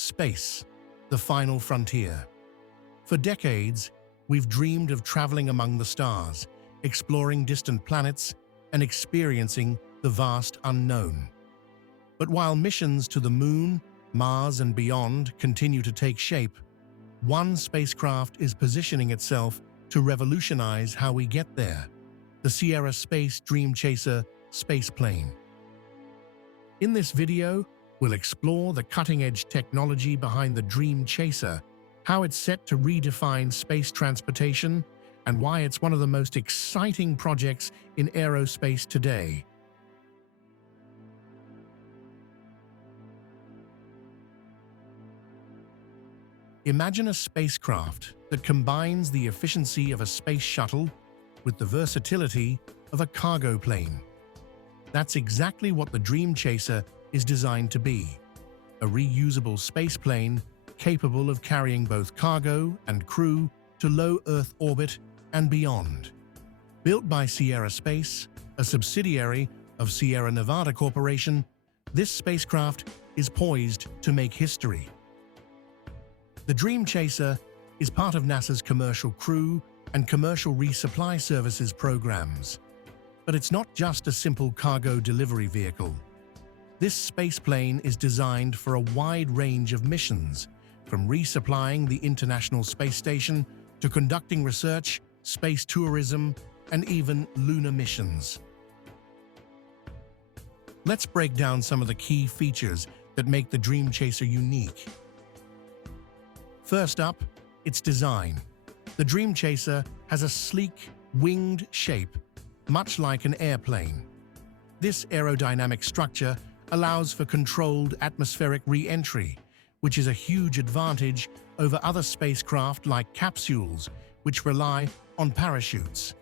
Space, the final frontier. For decades, we've dreamed of traveling among the stars, exploring distant planets, and experiencing the vast unknown. But while missions to the Moon, Mars, and beyond continue to take shape, one spacecraft is positioning itself to revolutionize how we get there: the Sierra Space Dream Chaser spaceplane. In this video, we'll explore the cutting-edge technology behind the Dream Chaser, how it's set to redefine space transportation, and why it's one of the most exciting projects in aerospace today. Imagine a spacecraft that combines the efficiency of a space shuttle with the versatility of a cargo plane. That's exactly what the Dream Chaser is designed to be: a reusable spaceplane capable of carrying both cargo and crew to low Earth orbit and beyond. Built by Sierra Space, a subsidiary of Sierra Nevada Corporation, this spacecraft is poised to make history. The Dream Chaser is part of NASA's Commercial Crew and Commercial Resupply Services programs. But it's not just a simple cargo delivery vehicle. This spaceplane is designed for a wide range of missions, from resupplying the International Space Station to conducting research, space tourism, and even lunar missions. Let's break down some of the key features that make the Dream Chaser unique. First up, its design. The Dream Chaser has a sleek, winged shape, much like an airplane. This aerodynamic structure allows for controlled atmospheric re-entry, which is a huge advantage over other spacecraft like capsules, which rely on parachutes.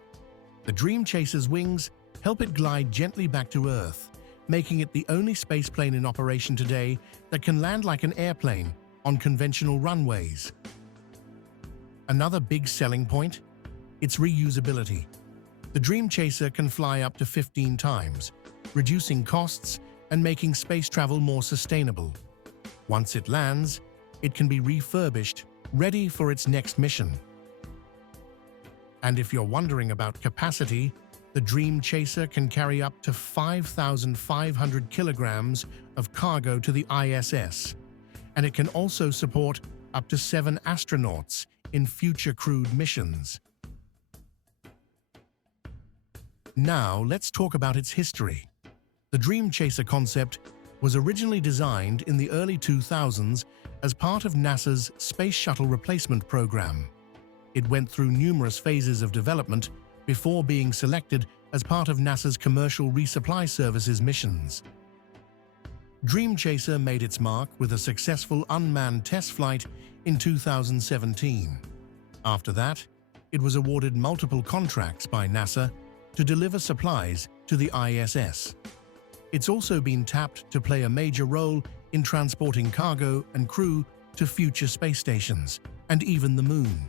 The Dream Chaser's wings help it glide gently back to Earth, making it the only spaceplane in operation today that can land like an airplane on conventional runways. Another big selling point? Its reusability. The Dream Chaser can fly up to 15 times, reducing costs and making space travel more sustainable. Once it lands, it can be refurbished, ready for its next mission. And if you're wondering about capacity, the Dream Chaser can carry up to 5,500 kilograms of cargo to the ISS, and it can also support up to 7 astronauts in future crewed missions. Now, let's talk about its history. The Dream Chaser concept was originally designed in the early 2000s as part of NASA's Space Shuttle Replacement Program. It went through numerous phases of development before being selected as part of NASA's Commercial Resupply Services missions. Dream Chaser made its mark with a successful unmanned test flight in 2017. After that, it was awarded multiple contracts by NASA to deliver supplies to the ISS. It's also been tapped to play a major role in transporting cargo and crew to future space stations and even the Moon.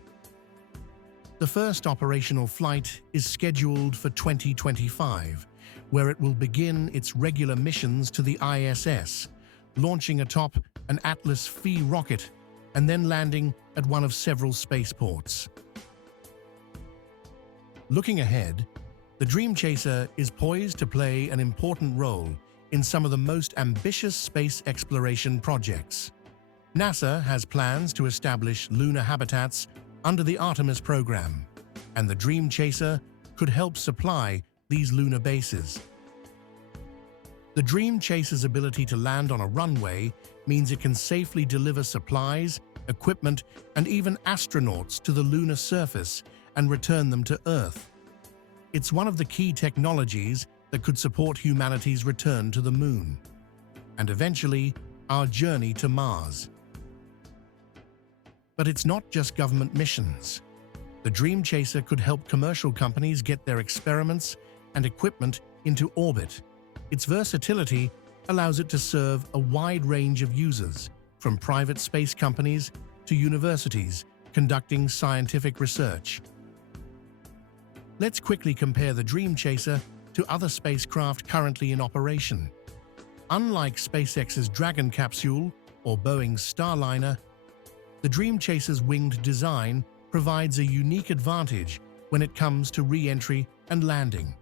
The first operational flight is scheduled for 2025, where it will begin its regular missions to the ISS, launching atop an Atlas V rocket and then landing at one of several spaceports. Looking ahead, the Dream Chaser is poised to play an important role in some of the most ambitious space exploration projects. NASA has plans to establish lunar habitats under the Artemis program, and the Dream Chaser could help supply these lunar bases. The Dream Chaser's ability to land on a runway means it can safely deliver supplies, equipment, and even astronauts to the lunar surface and return them to Earth. It's one of the key technologies that could support humanity's return to the Moon, and eventually our journey to Mars. But it's not just government missions. The Dream Chaser could help commercial companies get their experiments and equipment into orbit. Its versatility allows it to serve a wide range of users, from private space companies to universities conducting scientific research. Let's quickly compare the Dream Chaser to other spacecraft currently in operation. Unlike SpaceX's Dragon capsule or Boeing's Starliner, the Dream Chaser's winged design provides a unique advantage when it comes to re-entry and landing.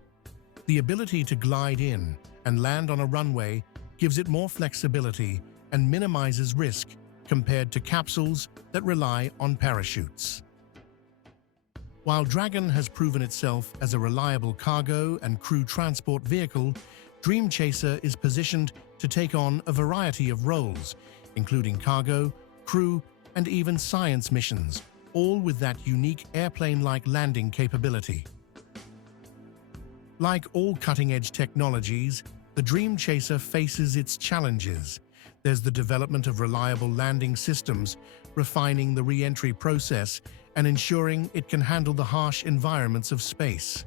The ability to glide in and land on a runway gives it more flexibility and minimizes risk compared to capsules that rely on parachutes. While Dragon has proven itself as a reliable cargo and crew transport vehicle, Dream Chaser is positioned to take on a variety of roles, including cargo, crew, and even science missions, all with that unique airplane-like landing capability. Like all cutting-edge technologies, the Dream Chaser faces its challenges. There's the development of reliable landing systems, refining the re-entry process, and ensuring it can handle the harsh environments of space.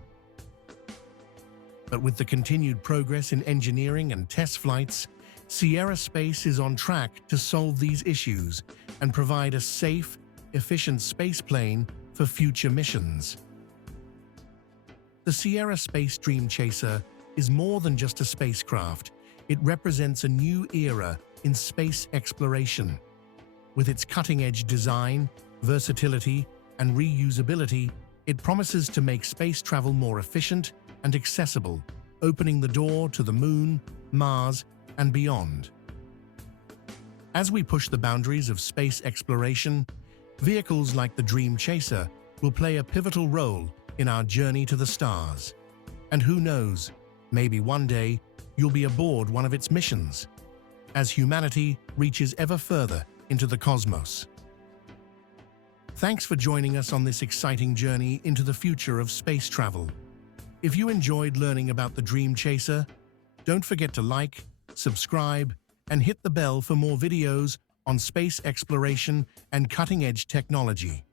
But with the continued progress in engineering and test flights, Sierra Space is on track to solve these issues and provide a safe, efficient spaceplane for future missions. The Sierra Space Dream Chaser is more than just a spacecraft. It represents a new era in space exploration. With its cutting-edge design, versatility, and reusability, it promises to make space travel more efficient and accessible, opening the door to the Moon, Mars, and beyond. As we push the boundaries of space exploration, vehicles like the Dream Chaser will play a pivotal role in our journey to the stars. And who knows, maybe one day you'll be aboard one of its missions, as humanity reaches ever further into the cosmos. Thanks for joining us on this exciting journey into the future of space travel. If you enjoyed learning about the Dream Chaser, don't forget to like, subscribe, and hit the bell for more videos on space exploration and cutting-edge technology.